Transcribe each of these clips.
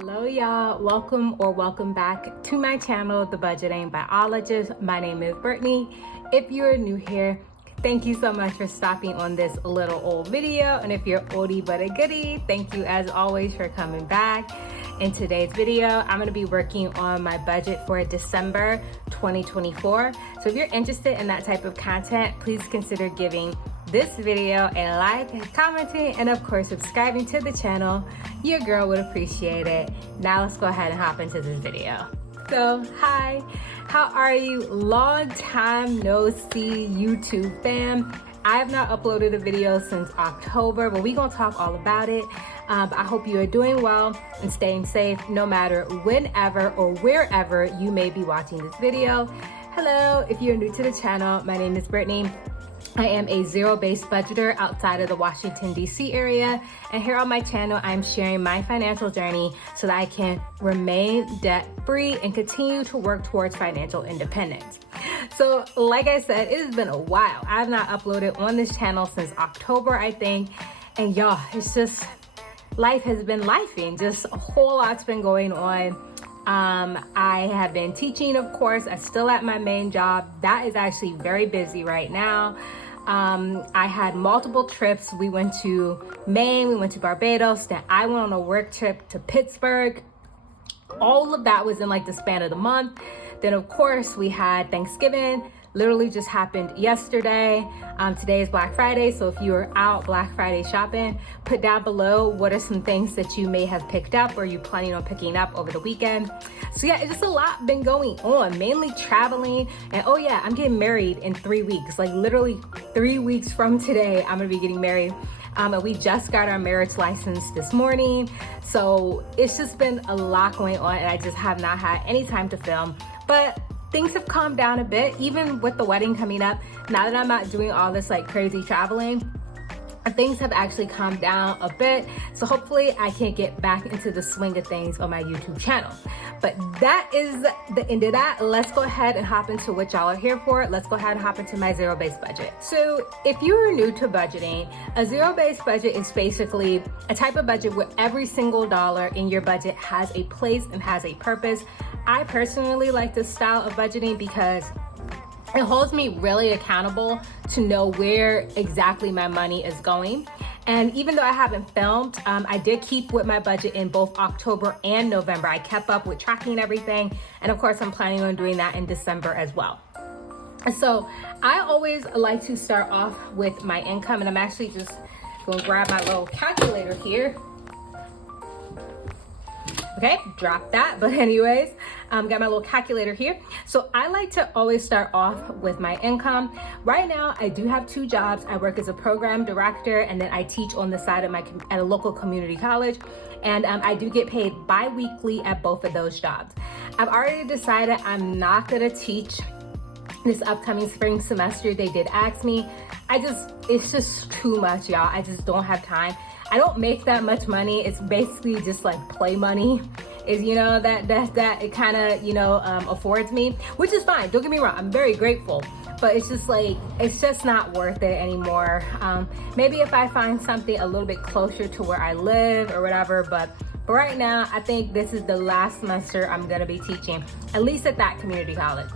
Hello y'all, welcome back to my channel, The Budgeting Biologist. My name is Brittany. If you're new here, thank you so much for stopping on this little old video. And if you're oldie but a goodie, thank you as always for coming back. In today's video, I'm gonna be working on my budget for December 2024. So if you're interested in that type of content, please consider giving this video a like, commenting, and of course subscribing to the channel. Your girl would appreciate it. Now let's go ahead and hop into this video. So hi, how are you? Long time no see, YouTube fam. I have not uploaded a video since October, but we're gonna talk all about it. I hope you are doing well and staying safe no matter whenever or wherever you may be watching this video. Hello, if you're new to the channel, my name is Brittany. I am a zero-based budgeter outside of the Washington, D.C. area. And here on my channel, I'm sharing my financial journey so that I can remain debt-free and continue to work towards financial independence. So like I said, it has been a while. I have not uploaded on this channel since October, I think. And y'all, it's just, life has been lifing. Just a whole lot's been going on. I have been teaching, of course. I'm still at my main job. That is actually very busy right now. I had multiple trips. We went to Maine, we went to Barbados, then I went on a work trip to Pittsburgh. All of that was in like the span of the month. Then of course we had Thanksgiving, literally just happened yesterday. Today is Black Friday, so if you are out Black Friday shopping, put down below what are some things that you may have picked up or you planning on picking up over the weekend. So yeah, it's just a lot been going on, mainly traveling. And oh yeah, I'm getting married in 3 weeks, like literally 3 weeks from today, I'm gonna be getting married. And we just got our marriage license this morning. So it's just been a lot going on and I just have not had any time to film. But things have calmed down a bit, even with the wedding coming up. Now that I'm not doing all this like crazy traveling, things have actually calmed down a bit. So hopefully I can get back into the swing of things on my YouTube channel. But that is the end of that. Let's go ahead and hop into what y'all are here for. Let's go ahead and hop into my zero-based budget. So if you are new to budgeting, a zero-based budget is basically a type of budget where every single dollar in your budget has a place and has a purpose. I personally like this style of budgeting because it holds me really accountable to know where exactly my money is going. And even though I haven't filmed, I did keep with my budget in both October and November. I kept up with tracking everything. And of course, I'm planning on doing that in December as well. So I always like to start off with my income, and I'm actually just going to grab my little calculator here. Okay, drop that. But anyways, got my little calculator here. So I like to always start off with my income. Right now, I do have 2 jobs. I work as a program director, and then I teach on the side of at a local community college. And I do get paid bi-weekly at both of those jobs. I've already decided I'm not gonna teach this upcoming spring semester. They did ask me. It's just too much, y'all. I just don't have time. I don't make that much money. It's basically just like play money is, you know, that it kind of, you know, affords me, which is fine. Don't get me wrong. I'm very grateful, but it's just like, it's just not worth it anymore. Maybe if I find something a little bit closer to where I live or whatever, but right now, I think this is the last semester I'm going to be teaching, at least at that community college.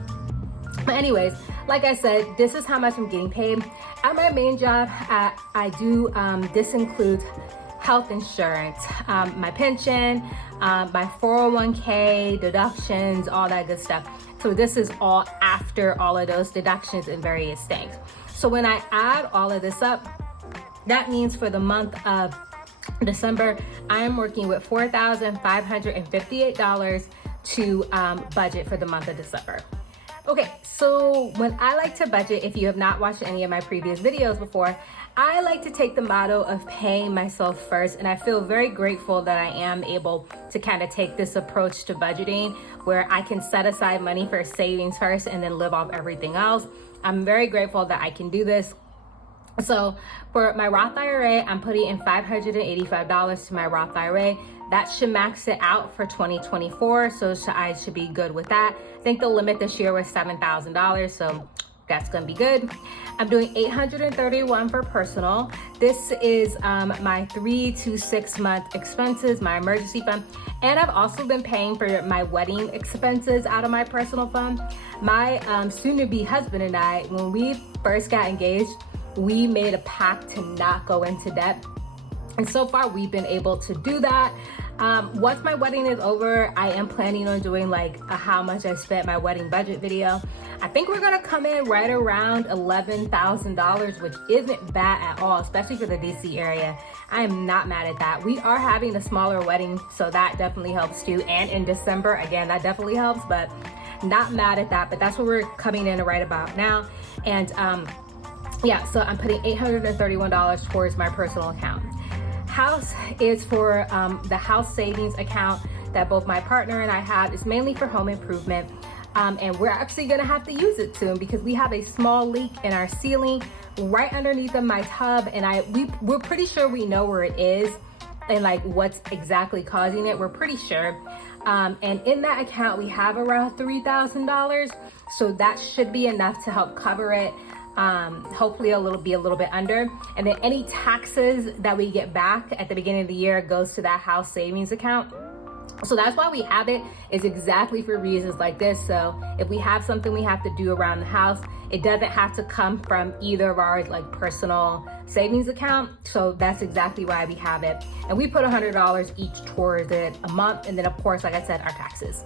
But anyways, like I said, this is how much I'm getting paid. At my main job, this includes health insurance, my pension, my 401k, deductions, all that good stuff. So this is all after all of those deductions and various things. So when I add all of this up, that means for the month of December, I am working with $4,558 to budget for the month of December. Okay, so when I like to budget, if you have not watched any of my previous videos before, I like to take the motto of paying myself first, and I feel very grateful that I am able to kind of take this approach to budgeting where I can set aside money for savings first and then live off everything else. I'm very grateful that I can do this. So for my Roth IRA, I'm putting in $585 to my Roth IRA. That should max it out for 2024, so I should be good with that. I think the limit this year was $7,000, so That's gonna be good. I'm doing $831 for personal. This is my 3 to 6 month expenses, my emergency fund. And I've also been paying for my wedding expenses out of my personal fund. My soon-to-be husband and I, when we first got engaged, we made a pact to not go into debt. And so far we've been able to do that. Once my wedding is over, I am planning on doing like a how much I spent my wedding budget video. I think we're gonna come in right around $11,000, which isn't bad at all, especially for the DC area. I am not mad at that. We are having a smaller wedding, so that definitely helps too. And in December, again, that definitely helps, but not mad at that. But that's what we're coming in right about now. And yeah, so I'm putting $831 towards my personal account. House is for the house savings account that both my partner and I have. It's mainly for home improvement. And we're actually gonna have to use it soon because we have a small leak in our ceiling right underneath of my tub, and we're pretty sure we know where it is and like what's exactly causing it. We're pretty sure. And in that account, we have around $3,000. So that should be enough to help cover it. Hopefully be a little bit under. And then any taxes that we get back at the beginning of the year goes to that house savings account. So that's why we have it, is exactly for reasons like this. So if we have something we have to do around the house, it doesn't have to come from either of our like personal savings account. So that's exactly why we have it. And we put $100 each towards it a month. And then of course, like I said, our taxes.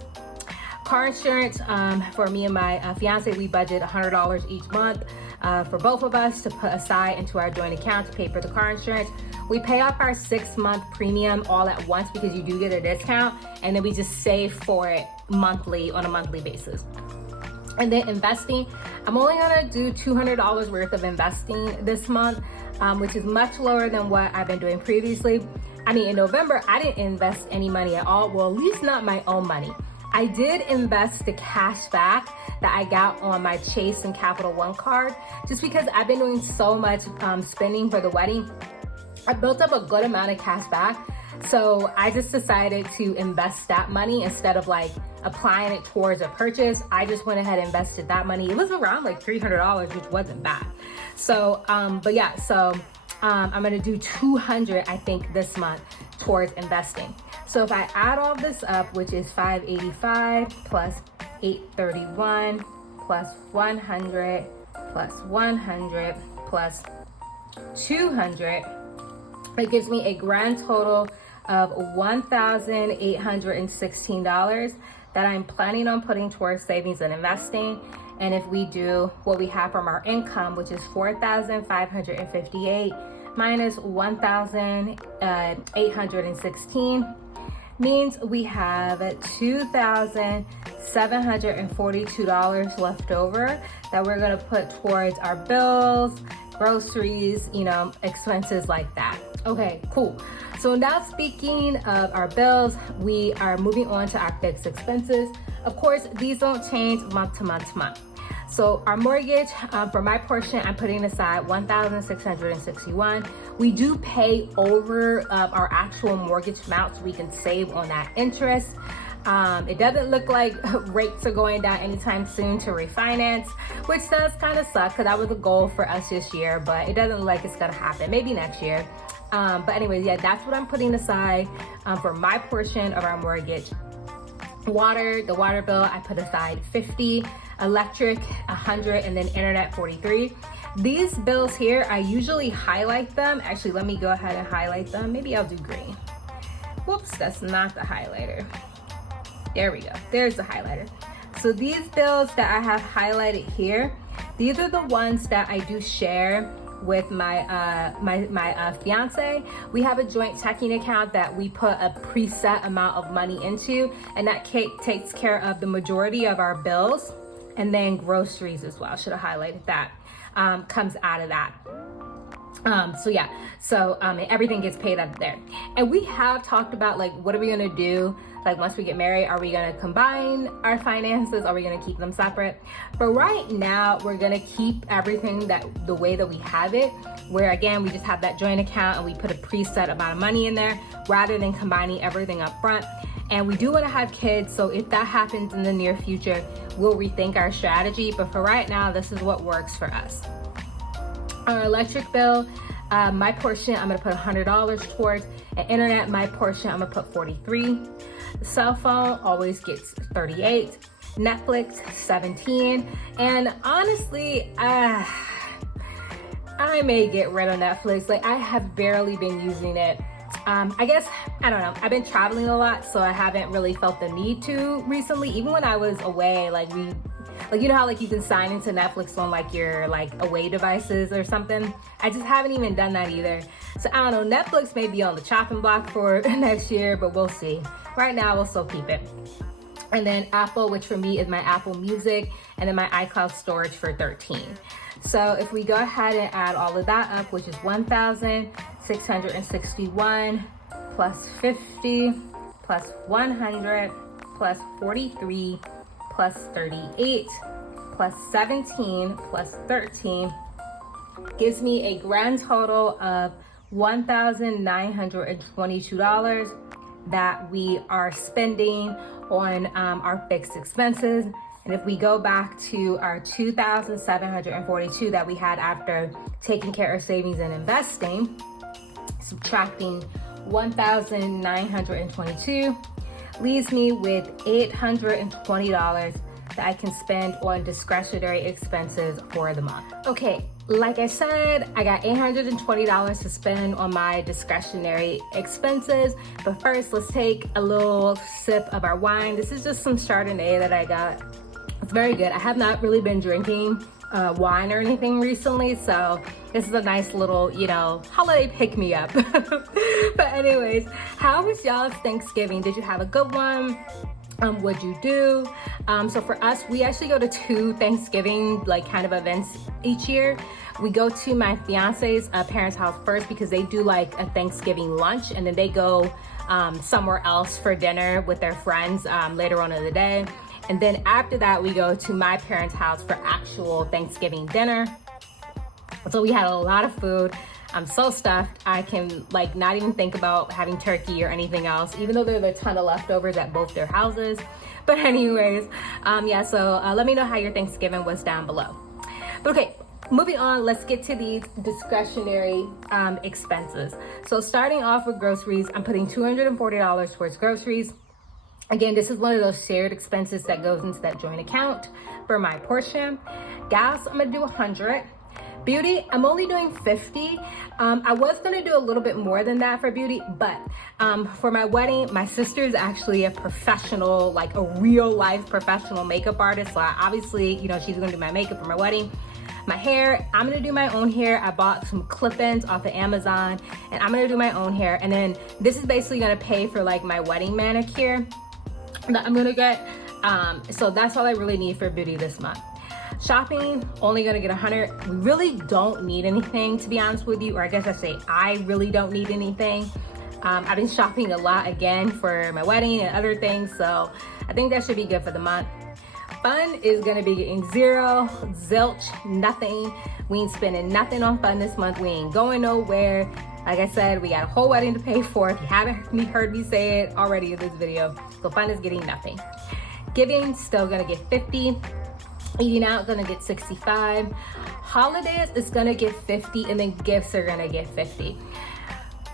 Car insurance, for me and my fiance, we budget $100 each month for both of us to put aside into our joint account to pay for the car insurance. We pay off our 6-month premium all at once because you do get a discount, and then we just save for it monthly on a monthly basis. And then investing, I'm only gonna do $200 worth of investing this month, which is much lower than what I've been doing previously. I mean, in November, I didn't invest any money at all. Well, at least not my own money. I did invest the cash back that I got on my Chase and Capital One card, just because I've been doing so much spending for the wedding. I built up a good amount of cash back. So I just decided to invest that money instead of like applying it towards a purchase. I just went ahead and invested that money. It was around like $300, which wasn't bad. So, but yeah, so I'm gonna do $200, I think, this month towards investing. So if I add all this up, which is $585 plus $831 plus $100 plus $100 plus $200, it gives me a grand total of $1,816 that I'm planning on putting towards savings and investing. And if we do what we have from our income, which is $4,558 minus $1,816, means we have $2,742 left over that we're gonna put towards our bills, groceries, you know, expenses like that. Okay, cool. So now speaking of our bills, we are moving on to our fixed expenses. Of course, these don't change month to month to month. So our mortgage, for my portion, I'm putting aside $1,661. We do pay over our actual mortgage amount so we can save on that interest. It doesn't look like rates are going down anytime soon to refinance, which does kind of suck because that was a goal for us this year, but it doesn't look like it's gonna happen, maybe next year. But anyways, yeah, that's what I'm putting aside for my portion of our mortgage. The water bill, I put aside $50, electric $100, and then internet $43. These bills here, I usually highlight them. Actually, let me go ahead and highlight them. Maybe I'll do green. Whoops, that's not the highlighter. There we go, there's the highlighter. So these bills that I have highlighted here, these are the ones that I do share with my fiance. We have a joint checking account that we put a preset amount of money into, and that takes care of the majority of our bills, and then groceries as well. Should have highlighted that. Comes out of that. So yeah, so everything gets paid out of there. And we have talked about like, what are we gonna do? Like once we get married, are we gonna combine our finances? Are we gonna keep them separate? But right now, we're gonna keep everything the way that we have it, where again, we just have that joint account and we put a preset amount of money in there rather than combining everything up front. And we do want to have kids, so if that happens in the near future, we'll rethink our strategy. But for right now, this is what works for us. Our electric bill, my portion, I'm gonna put $100 towards. And internet, my portion, I'm gonna put $43. Cell phone always gets $38. Netflix, $17. And honestly, I may get rid of Netflix. Like, I have barely been using it. I guess, I don't know, I've been traveling a lot, so I haven't really felt the need to recently. Even when I was away, like you know how like you can sign into Netflix on like your like away devices or something? I just haven't even done that either. So I don't know, Netflix may be on the chopping block for next year, but we'll see. Right now, we'll still keep it. And then Apple, which for me is my Apple Music, and then my iCloud storage for $13. So if we go ahead and add all of that up, which is $1,661 plus 50 plus 100 plus 43 plus 38 plus 17 plus 13 gives me a grand total of $1,922 that we are spending on our fixed expenses. And if we go back to our $2,742 that we had after taking care of savings and investing, subtracting $1,922 leaves me with $820 that I can spend on discretionary expenses for the month. Okay, like I said, I got $820 to spend on my discretionary expenses. But first, let's take a little sip of our wine. This is just some Chardonnay that I got. It's very good. I have not really been drinking wine or anything recently, so this is a nice little, you know, holiday pick-me-up. But anyways, how was y'all's Thanksgiving? Did you have a good one? What'd you do? So for us, we actually go to 2 Thanksgiving like kind of events each year. We go to my fiance's parents' house first because they do like a Thanksgiving lunch, and then they go somewhere else for dinner with their friends later on in the day. And then after that, we go to my parents' house for actual Thanksgiving dinner. So we had a lot of food. I'm so stuffed. I can like not even think about having turkey or anything else, even though there's a ton of leftovers at both their houses. But anyways, yeah, so let me know how your Thanksgiving was down below. But okay, moving on, let's get to these discretionary expenses. So starting off with groceries, I'm putting $240 towards groceries. Again, this is one of those shared expenses that goes into that joint account for my portion. Gas, I'm gonna do 100. Beauty, I'm only doing 50. I was gonna do a little bit more than that for beauty, but for my wedding, my sister is actually a professional, like a real life professional makeup artist. So obviously, you know, she's gonna do my makeup for my wedding. My hair, I'm gonna do my own hair. I bought some clip-ins off of Amazon, and I'm gonna do my own hair. And then this is basically gonna pay for like my wedding manicure that I'm gonna get. So that's all I really need for beauty this month. Shopping, only gonna get 100. We really don't need anything, to be honest with you, or I guess I say I really don't need anything. I've been shopping a lot again for my wedding and other things, so I think that should be good for the month. Fun is gonna be getting 0, zilch, nothing. We ain't spending nothing on fun this month. We ain't going nowhere. Like I said, we got a whole wedding to pay for. If you haven't heard me say it already in this video, so fun is getting nothing. Giving, still gonna get 50. Eating out, gonna get 65. Holidays is gonna get 50, and then gifts are gonna get 50.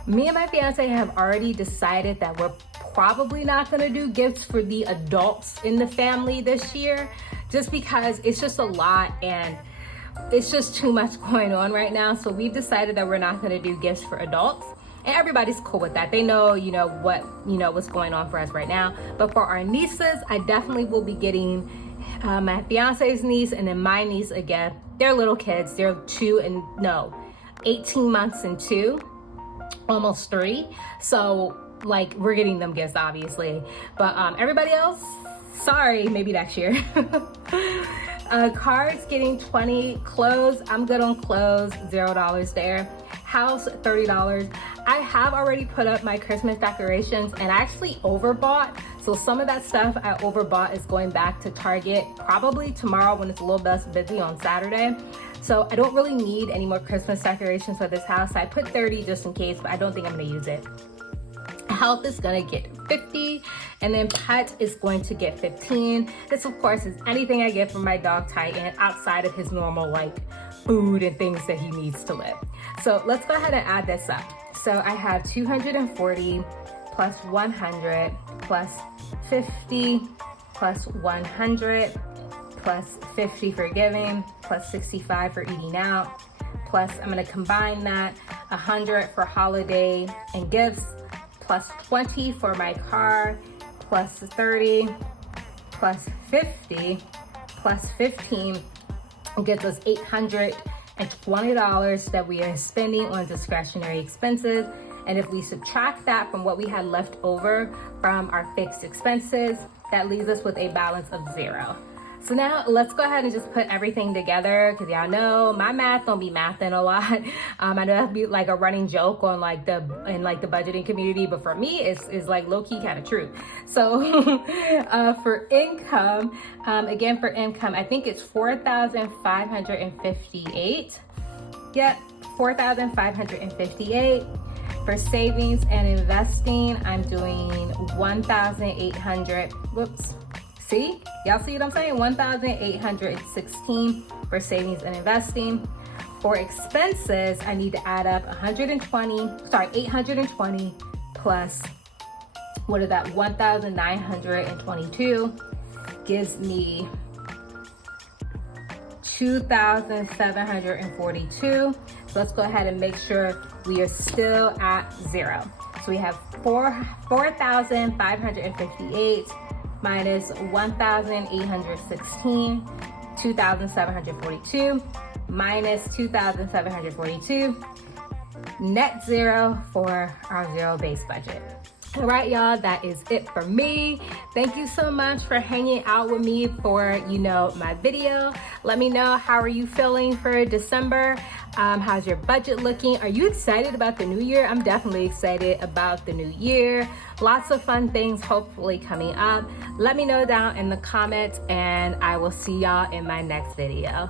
Me and my fiance have already decided that we're probably not gonna do gifts for the adults in the family this year, just because it's just a lot and it's just too much going on right now. So we've decided that we're not gonna do gifts for adults, and everybody's cool with that. They know, what's going on for us right now. But for our nieces, I definitely will be getting my fiance's niece and then my niece again. They're little kids. They're 18 months and 2, almost 3. So like we're getting them gifts obviously, but everybody else, sorry, maybe next year. Cards getting 20. Clothes, I'm good on clothes, $0 there. House, $30. I have already put up my Christmas decorations, and I actually overbought. So some of that stuff I overbought is going back to Target probably tomorrow when it's a little less busy on Saturday. So I don't really need any more Christmas decorations for this house. I put 30 just in case, but I don't think I'm gonna use it. Health is gonna get 50, And then pet is going to get 15. This of course is anything I get from my dog Titan outside of his normal like food and things that he needs to live. So let's go ahead and add this up. So I have 240 plus 100 plus 50 plus 100 plus 50 for giving plus 65 for eating out. Plus I'm gonna combine that 100 for holiday and gifts plus 20 for my car plus 30 plus 50 plus 15 gets us $820 that we are spending on discretionary expenses. And if we subtract that from what we had left over from our fixed expenses, that leaves us with a balance of 0. So now let's go ahead and just put everything together, because y'all know my math don't be mathing a lot. I know that'd be like a running joke on like the budgeting community, but for me it's like low-key kind of true. So for income, again for income, I think it's 4,558. Yep, 4,558. For savings and investing, I'm doing 1,800. Whoops. See? Y'all see what I'm saying? 1,816 for savings and investing. For expenses, I need to add up 820 plus, what is that? 1,922 gives me 2,742. So let's go ahead and make sure we are still at 0. So we have 4,558 minus 1,816, 2,742 minus 2,742, net 0 for our zero-based budget. All right, y'all, that is it for me. Thank you so much for hanging out with me for, my video. Let me know, how are you feeling for December? How's your budget looking? Are you excited about the new year? I'm definitely excited about the new year. Lots of fun things hopefully coming up. Let me know down in the comments, and I will see y'all in my next video.